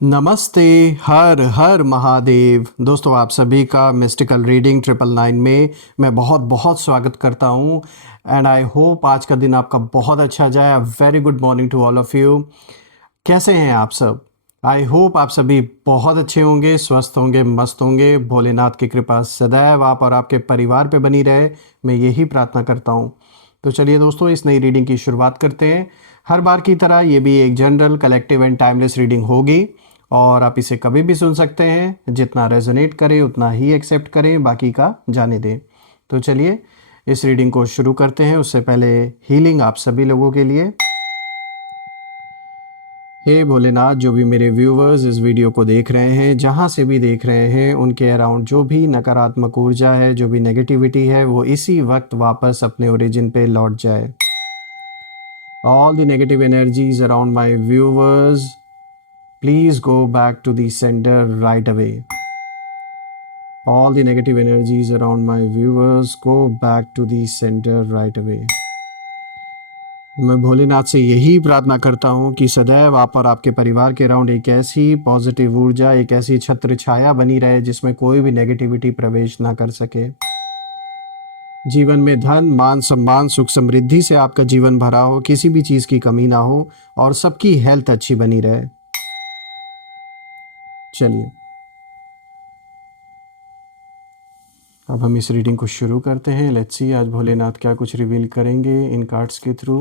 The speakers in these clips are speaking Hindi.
नमस्ते। हर हर महादेव। दोस्तों, आप सभी का मिस्टिकल रीडिंग 999 में मैं बहुत बहुत स्वागत करता हूं। एंड आई होप आज का दिन आपका बहुत अच्छा जाए। A very good morning to all of you. कैसे हैं आप सब? आई होप आप सभी बहुत अच्छे होंगे, स्वस्थ होंगे, मस्त होंगे। भोलेनाथ की कृपा सदैव आप और आपके परिवार पे बनी रहे, मैं यही प्रार्थना करता हूँ। तो चलिए दोस्तों, इस नई रीडिंग की शुरुआत करते हैं। हर बार की तरह ये भी एक general, collective and timeless reading होगी और आप इसे कभी भी सुन सकते हैं। जितना रेजोनेट करे उतना ही एक्सेप्ट करें, बाकी का जाने दें। तो चलिए इस रीडिंग को शुरू करते हैं। उससे पहले हीलिंग आप सभी लोगों के लिए। हे भोलेनाथ, जो भी मेरे व्यूवर्स इस वीडियो को देख रहे हैं, जहाँ से भी देख रहे हैं, उनके अराउंड जो भी नकारात्मक ऊर्जा है, जो भी नेगेटिविटी है, वो इसी वक्त वापस अपने ओरिजिन पे लौट जाए। All the negative energies around my viewers, please go back to the sender right away. All the negative energies around my viewers, go back to the sender right away. मैं भोलेनाथ से यही प्रार्थना करता हूँ कि सदैव आप और आपके परिवार के अराउंड एक ऐसी पॉजिटिव ऊर्जा, एक ऐसी छत्र छाया बनी रहे जिसमें कोई भी नेगेटिविटी प्रवेश ना कर सके। जीवन में धन, मान, सम्मान, सुख, समृद्धि से आपका जीवन भरा हो, किसी भी चीज़ की कमी ना हो और सबकी हेल्थ अच्छी बनी रहे। चलिए अब हम इस रीडिंग को शुरू करते हैं। लेट्स सी आज भोलेनाथ क्या कुछ रिवील करेंगे इन कार्ड्स के through.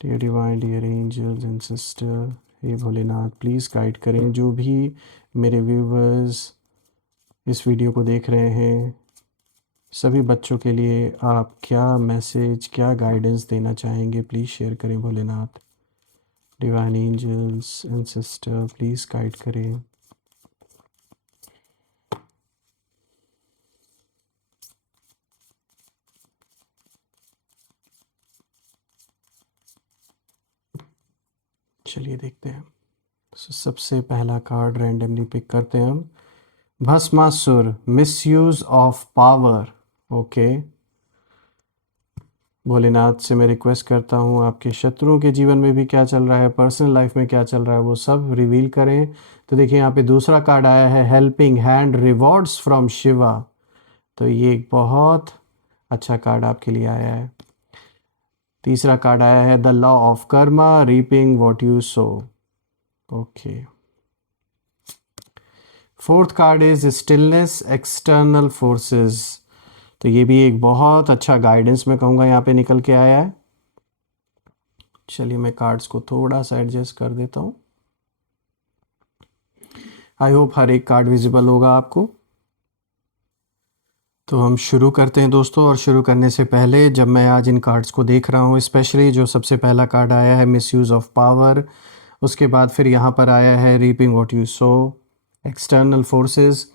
Dear divine, dear angels and sister, हे भोलेनाथ प्लीज़ गाइड करें जो भी मेरे व्यूवर्स इस वीडियो को देख रहे हैं, सभी बच्चों के लिए आप क्या मैसेज, क्या गाइडेंस देना चाहेंगे, प्लीज़ शेयर करें Bholenath. Divine angels and sister please guide करें। चलिए देखते हैं। सबसे पहला कार्ड रैंडमली पिक करते हैं हम। Bhasmasur, misuse of power. Okay, Bholenath से मैं रिक्वेस्ट करता हूँ आपके शत्रुओं के जीवन में भी क्या चल रहा है, पर्सनल लाइफ में क्या चल रहा है, वो सब रिवील करें। तो देखिए यहाँ पे दूसरा कार्ड आया है, helping hand, rewards from Shiva. तो ये एक बहुत अच्छा कार्ड आपके लिए आया है। तीसरा कार्ड आया है the law of Karma, reaping what you so. Okay, fourth card is stillness, external forces. तो ये भी एक बहुत अच्छा गाइडेंस मैं कहूँगा यहाँ पे निकल के आया है। चलिए मैं कार्ड्स को थोड़ा सा एडजस्ट कर देता हूँ। आई होप हर एक कार्ड विजिबल होगा आपको। तो हम शुरू करते हैं दोस्तों। और शुरू करने से पहले जब मैं आज इन कार्ड्स को देख रहा हूँ, स्पेशली जो सबसे पहला कार्ड आया है मिसयूज़ ऑफ पावर, उसके बाद फिर यहाँ पर आया है reaping what you so, external forces.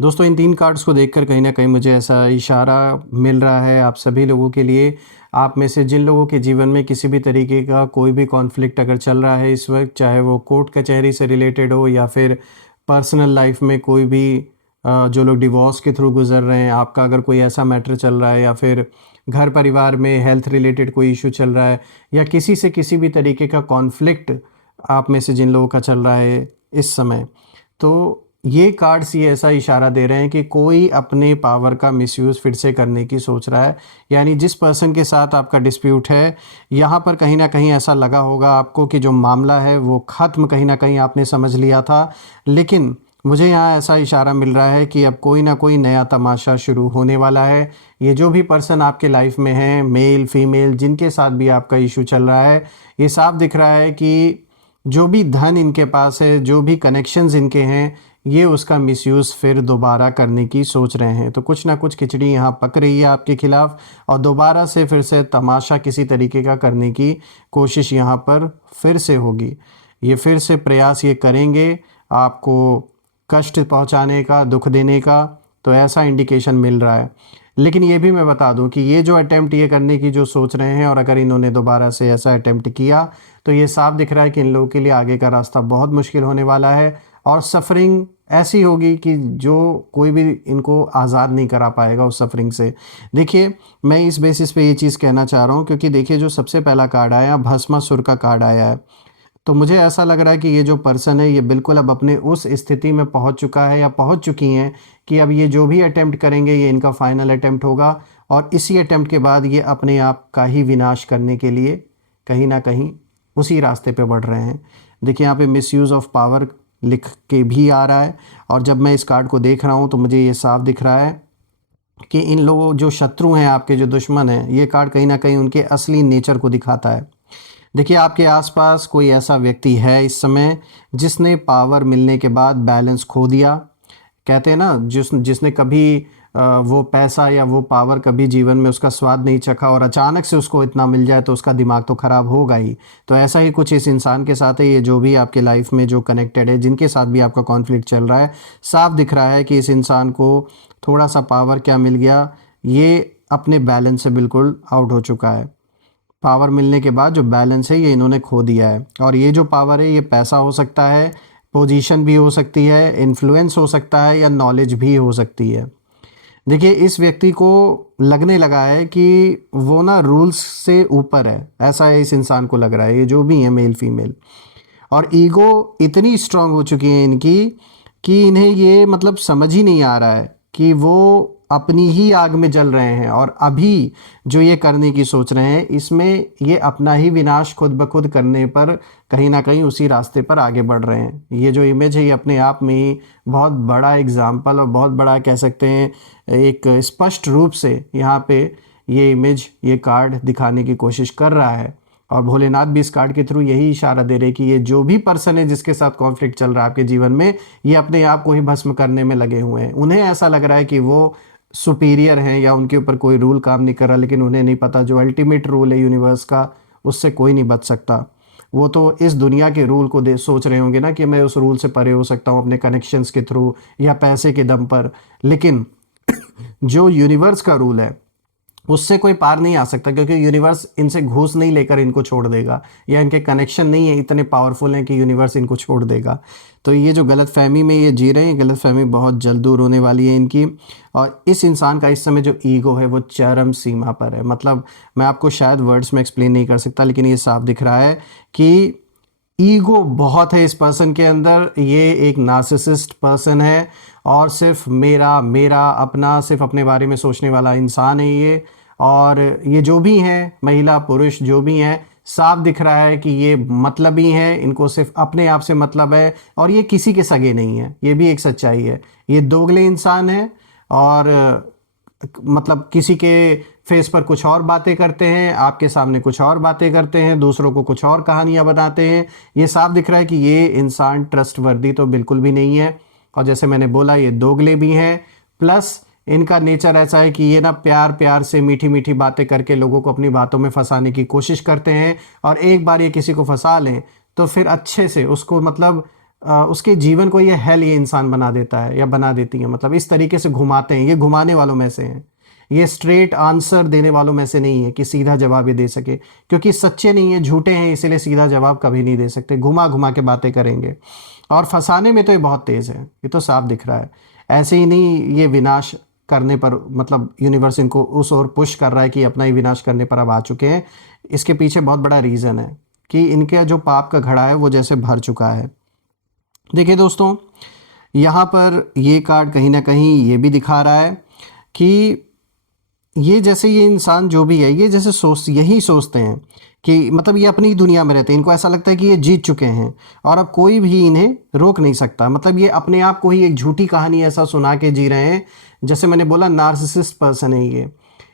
दोस्तों इन तीन कार्ड्स को देखकर कहीं ना कहीं मुझे ऐसा इशारा मिल रहा है आप सभी लोगों के लिए। आप में से जिन लोगों के जीवन में किसी भी तरीके का कोई भी कॉन्फ्लिक्ट अगर चल रहा है इस वक्त, चाहे वो कोर्ट कचहरी से रिलेटेड हो या फिर पर्सनल लाइफ में कोई भी जो लोग डिवोर्स के थ्रू गुजर रहे हैं, आपका अगर कोई ऐसा मैटर चल रहा है या फिर घर परिवार में हेल्थ रिलेटेड कोई इशू चल रहा है या किसी से किसी भी तरीके का कॉन्फ्लिक्ट आप में से जिन लोगों का चल रहा है इस समय, तो ये कार्ड्स ये ऐसा इशारा दे रहे हैं कि कोई अपने पावर का मिसयूज़ फिर से करने की सोच रहा है। यानी जिस पर्सन के साथ आपका डिस्प्यूट है, यहाँ पर कहीं ना कहीं ऐसा लगा होगा आपको कि जो मामला है वो ख़त्म कहीं ना कहीं आपने समझ लिया था, लेकिन मुझे यहाँ ऐसा इशारा मिल रहा है कि अब कोई ना कोई नया तमाशा शुरू होने वाला है। ये जो भी पर्सन आपके लाइफ में है, मेल फीमेल, जिनके साथ भी आपका इशू चल रहा है, ये साफ दिख रहा है कि जो भी धन इनके पास है, जो भी कनेक्शंस इनके हैं, ये उसका मिसयूज़ फिर दोबारा करने की सोच रहे हैं। तो कुछ ना कुछ खिचड़ी यहाँ पक रही है आपके खिलाफ़ और दोबारा से फिर से तमाशा किसी तरीके का करने की कोशिश यहाँ पर फिर से होगी। ये फिर से प्रयास ये करेंगे आपको कष्ट पहुँचाने का, दुख देने का, तो ऐसा इंडिकेशन मिल रहा है। लेकिन ये भी मैं बता दूं कि ये जो अटेम्प्ट ये करने की जो सोच रहे हैं और अगर इन्होंने दोबारा से ऐसा अटेम्प्ट किया तो ये साफ दिख रहा है कि इन लोगों के लिए आगे का रास्ता बहुत मुश्किल होने वाला है और सफ़रिंग ऐसी होगी कि जो कोई भी इनको आज़ाद नहीं करा पाएगा उस सफ़रिंग से। देखिए मैं इस बेसिस पे ये चीज़ कहना चाह रहा हूँ क्योंकि देखिए जो सबसे पहला कार्ड आया भस्मासुर का कार्ड आया है, तो मुझे ऐसा लग रहा है कि ये जो पर्सन है ये बिल्कुल अब अपने उस स्थिति में पहुंच चुका है या पहुंच चुकी हैं कि अब ये जो भी अटेम्प्ट करेंगे ये इनका फाइनल अटेम्प्ट होगा, और इसी अटेम्प्ट के बाद ये अपने आप का ही विनाश करने के लिए कहीं ना कहीं उसी रास्ते पे बढ़ रहे हैं। देखिए यहाँ पे मिसयूज़ ऑफ पावर लिख के भी आ रहा है, और जब मैं इस कार्ड को देख रहा हूँ तो मुझे ये साफ दिख रहा है कि इन लोगों जो शत्रु हैं, आपके जो दुश्मन हैं, ये कार्ड कहीं ना कहीं उनके असली नेचर को दिखाता है। देखिए आपके आसपास कोई ऐसा व्यक्ति है इस समय जिसने पावर मिलने के बाद बैलेंस खो दिया। कहते हैं ना, जिसने कभी वो पैसा या वो पावर कभी जीवन में उसका स्वाद नहीं चखा और अचानक से उसको इतना मिल जाए तो उसका दिमाग तो ख़राब होगा ही। तो ऐसा ही कुछ इस इंसान के साथ है। ये जो भी आपके लाइफ में जो कनेक्टेड है, जिनके साथ भी आपका कॉन्फ्लिक्ट चल रहा है, साफ दिख रहा है कि इस इंसान को थोड़ा सा पावर क्या मिल गया, ये अपने बैलेंस से बिल्कुल आउट हो चुका है। पावर मिलने के बाद जो बैलेंस है ये इन्होंने खो दिया है, और ये जो पावर है ये पैसा हो सकता है, पोजीशन भी हो सकती है, इन्फ्लुएंस हो सकता है, या नॉलेज भी हो सकती है। देखिए इस व्यक्ति को लगने लगा है कि वो ना रूल्स से ऊपर है, ऐसा है इस इंसान को लग रहा है, ये जो भी है मेल फीमेल। और ईगो इतनी स्ट्रांग हो चुकी है इनकी कि इन्हें ये मतलब समझ ही नहीं आ रहा है कि वो अपनी ही आग में जल रहे हैं, और अभी जो ये करने की सोच रहे हैं इसमें ये अपना ही विनाश खुद ब खुद करने पर कहीं ना कहीं उसी रास्ते पर आगे बढ़ रहे हैं। ये जो इमेज है ये अपने आप में ही बहुत बड़ा एग्जाम्पल और बहुत बड़ा कह सकते हैं एक स्पष्ट रूप से यहाँ पे ये इमेज, ये कार्ड दिखाने की कोशिश कर रहा है। और भोलेनाथ भी इस कार्ड के थ्रू यही इशारा दे रहे कि ये जो भी पर्सन है जिसके साथ कॉन्फ्लिक्ट चल रहा है आपके जीवन में, ये अपने आप को ही भस्म करने में लगे हुए हैं। उन्हें ऐसा लग रहा है कि वो सुपीरियर हैं या उनके ऊपर कोई रूल काम नहीं कर रहा, लेकिन उन्हें नहीं पता जो अल्टीमेट रूल है यूनिवर्स का, उससे कोई नहीं बच सकता। वो तो इस दुनिया के रूल को सोच रहे होंगे ना कि मैं उस रूल से परे हो सकता हूँ अपने कनेक्शंस के थ्रू या पैसे के दम पर, लेकिन जो यूनिवर्स का रूल है उससे कोई पार नहीं आ सकता, क्योंकि यूनिवर्स इनसे घूस नहीं लेकर इनको छोड़ देगा, या इनके कनेक्शन नहीं है इतने पावरफुल हैं कि यूनिवर्स इनको छोड़ देगा। तो ये जो गलत फहमी में ये जी रहे हैं, गलत फहमी बहुत जल्द दूर होने वाली है इनकी। और इस इंसान का इस समय जो ईगो है वो चरम सीमा पर है। मतलब मैं आपको शायद वर्ड्स में एक्सप्लेन नहीं कर सकता, लेकिन ये साफ दिख रहा है कि ईगो बहुत है इस पर्सन के अंदर। ये एक नार्सिसिस्ट पर्सन है, और सिर्फ मेरा मेरा अपना, सिर्फ अपने बारे में सोचने वाला इंसान है ये। और ये जो भी हैं, महिला पुरुष जो भी हैं, साफ दिख रहा है कि ये मतलबी हैं, इनको सिर्फ अपने आप से मतलब है, और ये किसी के सगे नहीं है। ये भी एक सच्चाई है, ये दोगले इंसान है, और मतलब किसी के फेस पर कुछ और बातें करते हैं, आपके सामने कुछ और बातें करते हैं, दूसरों को कुछ और कहानियां बताते हैं। ये साफ दिख रहा है कि ये इंसान ट्रस्टवर्दी तो बिल्कुल भी नहीं है, और जैसे मैंने बोला ये दोगले भी हैं, प्लस इनका नेचर ऐसा है कि ये ना प्यार प्यार से मीठी मीठी बातें करके लोगों को अपनी बातों में फंसाने की कोशिश करते हैं, और एक बार ये किसी को फंसा लें तो फिर अच्छे से उसको मतलब उसके जीवन को ये हेल ये इंसान बना देता है या बना देती है। मतलब इस तरीके से घुमाते हैं, ये घुमाने वालों में से हैं, ये स्ट्रेट आंसर देने वालों में से नहीं है कि सीधा जवाब ये दे सके, क्योंकि सच्चे नहीं है, झूठे हैं, इसीलिए सीधा जवाब कभी नहीं दे सकते, घुमा घुमा के बातें करेंगे। और फंसाने में तो ये बहुत तेज़ है, ये तो साफ दिख रहा है। ऐसे ही नहीं ये विनाश करने पर, मतलब यूनिवर्स इनको उस ओर पुश कर रहा है कि अपना ही विनाश करने पर अब आ चुके हैं। इसके पीछे बहुत बड़ा रीज़न है कि इनके जो पाप का घड़ा है वो जैसे भर चुका है। देखिए दोस्तों, यहाँ पर ये कार्ड कहीं ना कहीं ये भी दिखा रहा है कि ये जैसे ये इंसान जो भी है, ये जैसे यही सोचते हैं कि मतलब ये अपनी ही दुनिया में रहते हैं, इनको ऐसा लगता है कि ये जीत चुके हैं और अब कोई भी इन्हें रोक नहीं सकता। मतलब ये अपने आप को ही एक झूठी कहानी ऐसा सुना के जी रहे हैं। जैसे मैंने बोला, नार्सिसिस्ट पर्सन है ये।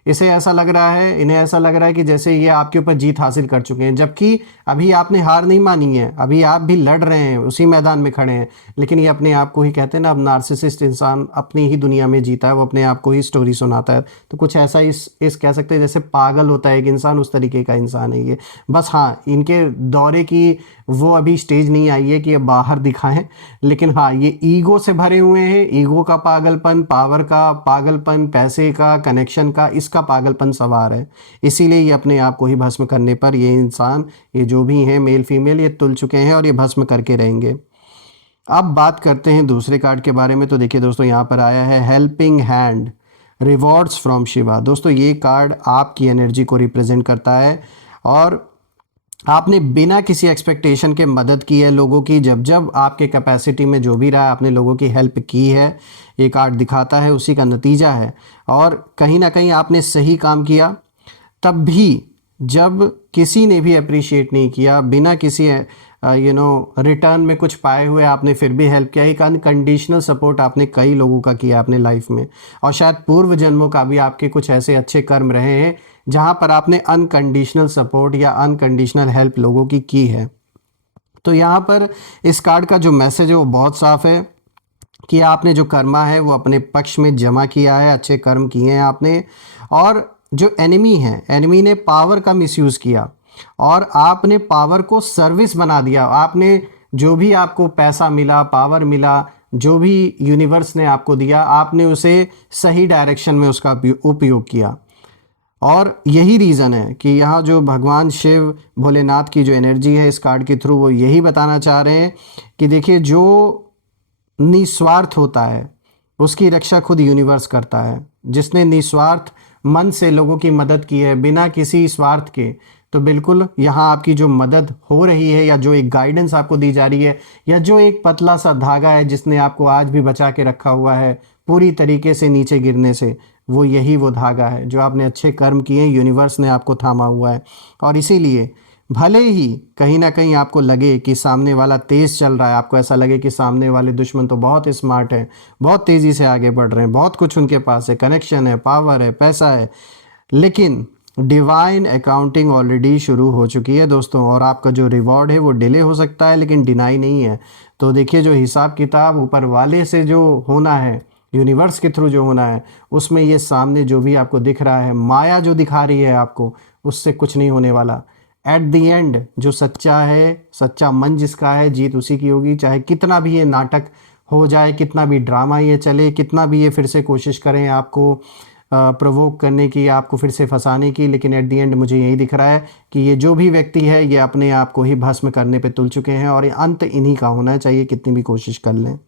इसे ऐसा लग रहा है, इन्हें ऐसा लग रहा है कि जैसे ये आपके ऊपर जीत हासिल कर चुके हैं, जबकि अभी आपने हार नहीं मानी है, अभी आप भी लड़ रहे हैं, उसी मैदान में खड़े हैं। लेकिन ये अपने आप को ही, कहते हैं ना, अब नार्सिसिस्ट इंसान अपनी ही दुनिया में जीता है, वो अपने आप को ही स्टोरी सुनाता है। तो कुछ ऐसा इस कह सकते हैं जैसे पागल होता है एक इंसान, उस तरीके का इंसान है ये। बस हाँ, इनके दौरे की वो अभी स्टेज नहीं आई है कि ये बाहर दिखाएं, लेकिन हाँ, ये ईगो से भरे हुए हैं। ईगो का पागलपन, पावर का पागलपन, पैसे का, कनेक्शन का, इसका पागलपन सवार है। इसीलिए ये अपने आप को ही भस्म करने पर, ये इंसान, ये जो भी हैं मेल फीमेल, ये तुल चुके हैं और ये भस्म करके रहेंगे। अब बात करते हैं दूसरे कार्ड के बारे में। तो देखिए दोस्तों, यहाँ पर आया है helping hand, rewards from Shiva. दोस्तों ये कार्ड आपकी एनर्जी को रिप्रेजेंट करता है, और आपने बिना किसी एक्सपेक्टेशन के मदद की है लोगों की, जब जब आपके कैपेसिटी में जो भी रहा आपने लोगों की हेल्प की है, ये कार्ड दिखाता है उसी का नतीजा है। और कहीं ना कहीं आपने सही काम किया, तब भी जब किसी ने भी अप्रिशिएट नहीं किया, बिना किसी रिटर्न में कुछ पाए हुए आपने फिर भी हेल्प किया। एक अनकंडीशनल सपोर्ट आपने कई लोगों का किया अपने लाइफ में, और शायद पूर्व जन्मों का भी आपके कुछ ऐसे अच्छे कर्म रहे हैं जहां पर आपने अनकंडीशनल सपोर्ट या अनकंडीशनल हेल्प लोगों की है। तो यहाँ पर इस कार्ड का जो मैसेज है वो बहुत साफ है कि आपने जो कर्मा है वो अपने पक्ष में जमा किया है, अच्छे कर्म किए हैं आपने। और जो एनिमी है, एनिमी ने पावर का मिसयूज़ किया और आपने पावर को सर्विस बना दिया। आपने जो भी आपको पैसा मिला, पावर मिला, जो भी यूनिवर्स ने आपको दिया, आपने उसे सही डायरेक्शन में उसका उपयोग किया। और यही रीज़न है कि यहाँ जो भगवान शिव भोलेनाथ की जो एनर्जी है इस कार्ड के थ्रू, वो यही बताना चाह रहे हैं कि देखिए, जो निस्वार्थ होता है उसकी रक्षा खुद यूनिवर्स करता है। जिसने निस्वार्थ मन से लोगों की मदद की है बिना किसी स्वार्थ के, तो बिल्कुल यहाँ आपकी जो मदद हो रही है, या जो एक गाइडेंस आपको दी जा रही है, या जो एक पतला सा धागा है जिसने आपको आज भी बचा के रखा हुआ है पूरी तरीके से नीचे गिरने से, वो धागा है जो आपने अच्छे कर्म किए, यूनिवर्स ने आपको थामा हुआ है। और इसीलिए भले ही कहीं ना कहीं आपको लगे कि सामने वाला तेज़ चल रहा है, आपको ऐसा लगे कि सामने वाले दुश्मन तो बहुत स्मार्ट है, बहुत तेज़ी से आगे बढ़ रहे हैं, बहुत कुछ उनके पास है, कनेक्शन है, पावर है, पैसा है, लेकिन डिवाइन अकाउंटिंग ऑलरेडी शुरू हो चुकी है दोस्तों। और आपका जो रिवॉर्ड है वो डिले हो सकता है लेकिन डिनाई नहीं है। तो देखिए, जो हिसाब किताब ऊपर वाले से जो होना है, यूनिवर्स के थ्रू जो होना है, उसमें ये सामने जो भी आपको दिख रहा है, माया जो दिखा रही है आपको, उससे कुछ नहीं होने वाला। एट द एंड जो सच्चा है, सच्चा मन जिसका है, जीत उसी की होगी। चाहे कितना भी ये नाटक हो जाए, कितना भी ड्रामा ये चले, कितना भी ये फिर से कोशिश करें आपको प्रोवोक करने की, आपको फिर से फंसाने की, लेकिन एट द एंड मुझे यही दिख रहा है कि ये जो भी व्यक्ति है ये अपने आप को ही भस्म करने पे तुल चुके हैं, और ये अंत इन्हीं का होना चाहिए कितनी भी कोशिश कर लें।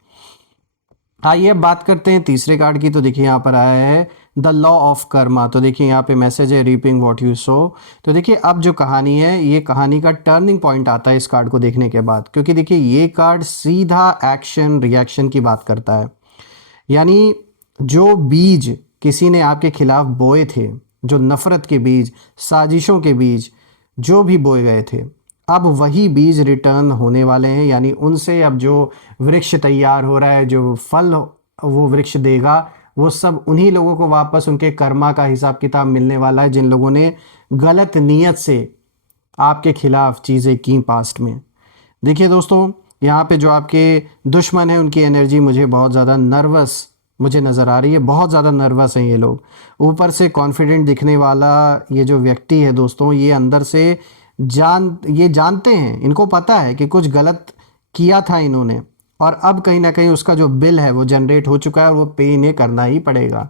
आइए अब बात करते हैं तीसरे कार्ड की। तो देखिए यहाँ पर आया है द लॉ ऑफ कर्मा। तो देखिए यहाँ पे मैसेज है रीपिंग व्हाट यू सो। तो देखिए, अब जो कहानी है, ये कहानी का टर्निंग पॉइंट आता है इस कार्ड को देखने के बाद, क्योंकि देखिए ये कार्ड सीधा एक्शन रिएक्शन की बात करता है। यानी जो बीज किसी ने आपके खिलाफ बोए थे, जो नफरत के बीज, साजिशों के बीज जो भी बोए गए थे, अब वही बीज रिटर्न होने वाले हैं। यानी उनसे अब जो वृक्ष तैयार हो रहा है, जो फल वो वृक्ष देगा, वो सब उन्हीं लोगों को वापस उनके कर्मा का हिसाब किताब मिलने वाला है, जिन लोगों ने गलत नीयत से आपके खिलाफ चीज़ें की पास्ट में। देखिए दोस्तों, यहाँ पे जो आपके दुश्मन हैं उनकी एनर्जी मुझे बहुत ज़्यादा नर्वस मुझे नज़र आ रही है। बहुत ज़्यादा नर्वस हैं ये लोग। ऊपर से कॉन्फिडेंट दिखने वाला ये जो व्यक्ति है दोस्तों, ये अंदर से ये जानते हैं, इनको पता है कि कुछ गलत किया था इन्होंने, और अब कहीं ना कहीं उसका जो बिल है वो जनरेट हो चुका है, और वो पे इन्हें करना ही पड़ेगा।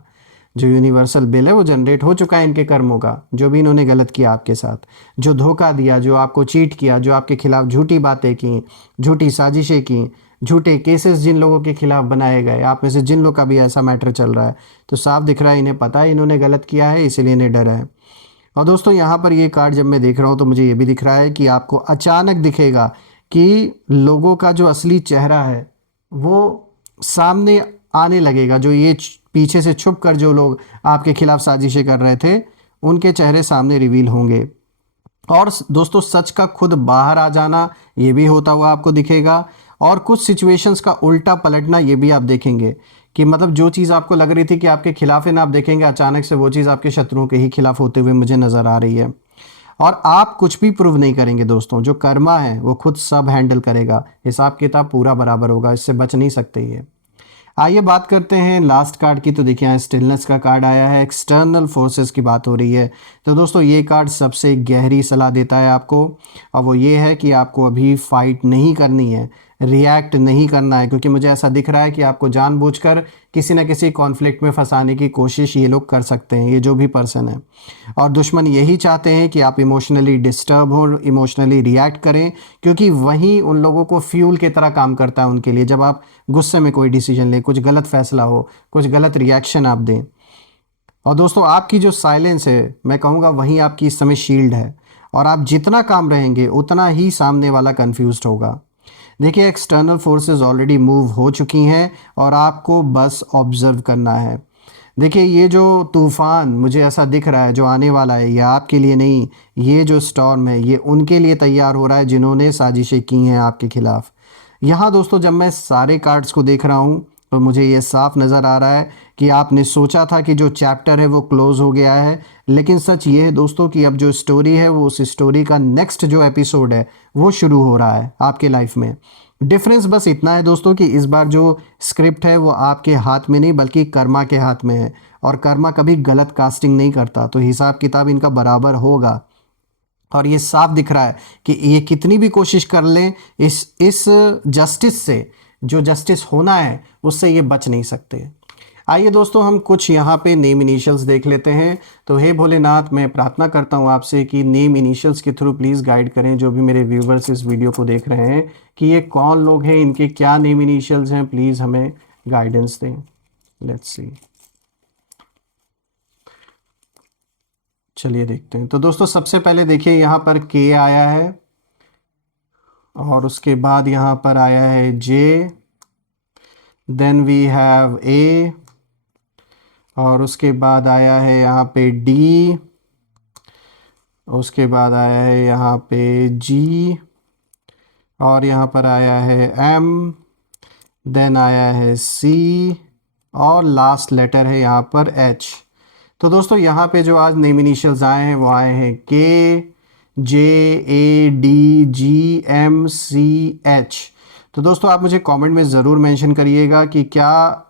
जो यूनिवर्सल बिल है वो जनरेट हो चुका है इनके कर्मों का, जो भी इन्होंने गलत किया आपके साथ, जो धोखा दिया, जो आपको चीट किया, जो आपके खिलाफ झूठी बातें की, झूठी साजिशें की, झूठे केसेस जिन लोगों के खिलाफ बनाए गए, आप में से जिन लोग का भी ऐसा मैटर चल रहा है, तो साफ दिख रहा है इन्हें पता है इन्होंने गलत किया है, इसीलिए इन्हें डर है। और दोस्तों, यहाँ पर ये कार्ड जब मैं देख रहा हूँ तो मुझे ये भी दिख रहा है कि आपको अचानक दिखेगा कि लोगों का जो असली चेहरा है वो सामने आने लगेगा। जो ये पीछे से छुप कर जो लोग आपके खिलाफ साजिशें कर रहे थे, उनके चेहरे सामने रिवील होंगे। और दोस्तों, सच का खुद बाहर आ जाना ये भी होता हुआ आपको दिखेगा, और कुछ सिचुएशंस का उल्टा पलटना ये भी आप देखेंगे कि मतलब जो चीज़ आपको लग रही थी कि आपके खिलाफ है ना, आप देखेंगे अचानक से वो चीज़ आपके शत्रुओं के ही खिलाफ होते हुए मुझे नज़र आ रही है। और आप कुछ भी प्रूव नहीं करेंगे दोस्तों, जो कर्मा है वो खुद सब हैंडल करेगा, हिसाब किताब पूरा बराबर होगा, इससे बच नहीं सकते ये। आइए बात करते हैं लास्ट कार्ड की। तो देखिए, यहाँ स्टिलनेस का कार्ड आया है, एक्सटर्नल फोर्सेस की बात हो रही है। तो दोस्तों, ये कार्ड सबसे गहरी सलाह देता है आपको, और वो ये है कि आपको अभी फाइट नहीं करनी है, रिएक्ट नहीं करना है, क्योंकि मुझे ऐसा दिख रहा है कि आपको जानबूझकर किसी न किसी कॉन्फ्लिक्ट में फंसाने की कोशिश ये लोग कर सकते हैं, ये जो भी पर्सन है। और दुश्मन यही चाहते हैं कि आप इमोशनली डिस्टर्ब हो, इमोशनली रिएक्ट करें, क्योंकि वही उन लोगों को फ्यूल की तरह काम करता है उनके लिए। जब आप गुस्से में कोई डिसीजन लें, कुछ गलत फैसला हो, कुछ गलत रिएक्शन आप दें। और दोस्तों, आपकी जो साइलेंस है, मैं कहूँगा वही आपकी इस समय शील्ड है। और आप जितना काम रहेंगे उतना ही सामने वाला कंफ्यूज्ड होगा। देखिए एक्सटर्नल फोर्सेस ऑलरेडी मूव हो चुकी हैं और आपको बस ऑब्जर्व करना है। देखिए ये जो तूफ़ान मुझे ऐसा दिख रहा है जो आने वाला है, ये आपके लिए नहीं, ये जो स्टॉर्म है ये उनके लिए तैयार हो रहा है जिन्होंने साजिशें की हैं आपके खिलाफ। यहाँ दोस्तों जब मैं सारे कार्ड्स को देख रहा हूँ तो मुझे ये साफ नज़र आ रहा है कि आपने सोचा था कि जो चैप्टर है वो क्लोज़ हो गया है, लेकिन सच ये है दोस्तों कि अब जो स्टोरी है वो उस स्टोरी का नेक्स्ट जो एपिसोड है वो शुरू हो रहा है आपके लाइफ में। डिफरेंस बस इतना है दोस्तों कि इस बार जो स्क्रिप्ट है वो आपके हाथ में नहीं बल्कि कर्मा के हाथ में है, और कर्मा कभी गलत कास्टिंग नहीं करता, तो हिसाब किताब इनका बराबर होगा। और ये साफ दिख रहा है कि ये कितनी भी कोशिश कर लें इस जस्टिस से, जो जस्टिस होना है उससे ये बच नहीं सकते। आइए दोस्तों हम कुछ यहाँ पे नेम इनिशियल्स देख लेते हैं। तो हे भोलेनाथ, मैं प्रार्थना करता हूँ आपसे कि नेम इनिशियल्स के थ्रू प्लीज़ गाइड करें जो भी मेरे व्यूवर्स इस वीडियो को देख रहे हैं कि ये कौन लोग हैं, इनके क्या नेम इनिशियल्स हैं, प्लीज़ हमें गाइडेंस दें। लेट्स सी, चलिए देखते हैं। तो दोस्तों सबसे पहले देखिए यहाँ पर के आया है और उसके बाद यहाँ पर आया है जे, देन वी हैव ए, और उसके बाद आया है यहाँ पे डी, उसके बाद आया है यहाँ पे जी, और यहाँ पर आया है एम, देन आया है सी, और लास्ट लेटर है यहाँ पर एच। तो दोस्तों यहाँ पे जो आज नेम इनिशियल्स आए हैं वो आए हैं के, जे, ए, डी, जी, एम, सी, एच। तो दोस्तों आप मुझे कमेंट में ज़रूर मेंशन करिएगा कि क्या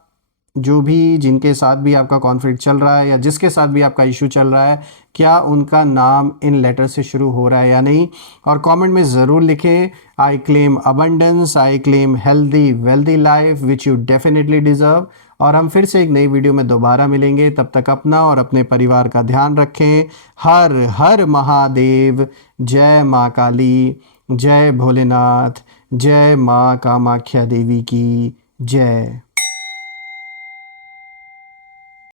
जो भी जिनके साथ भी आपका कॉन्फ्लिक्ट चल रहा है या जिसके साथ भी आपका इशू चल रहा है, क्या उनका नाम इन लेटर से शुरू हो रहा है या नहीं। और कमेंट में ज़रूर लिखें, I claim abundance, I claim healthy wealthy life which you definitely deserve. और हम फिर से एक नई वीडियो में दोबारा मिलेंगे, तब तक अपना और अपने परिवार का ध्यान रखें। हर हर महादेव। जय माँ काली, जय भोलेनाथ, जय माँ कामाख्या देवी की जय।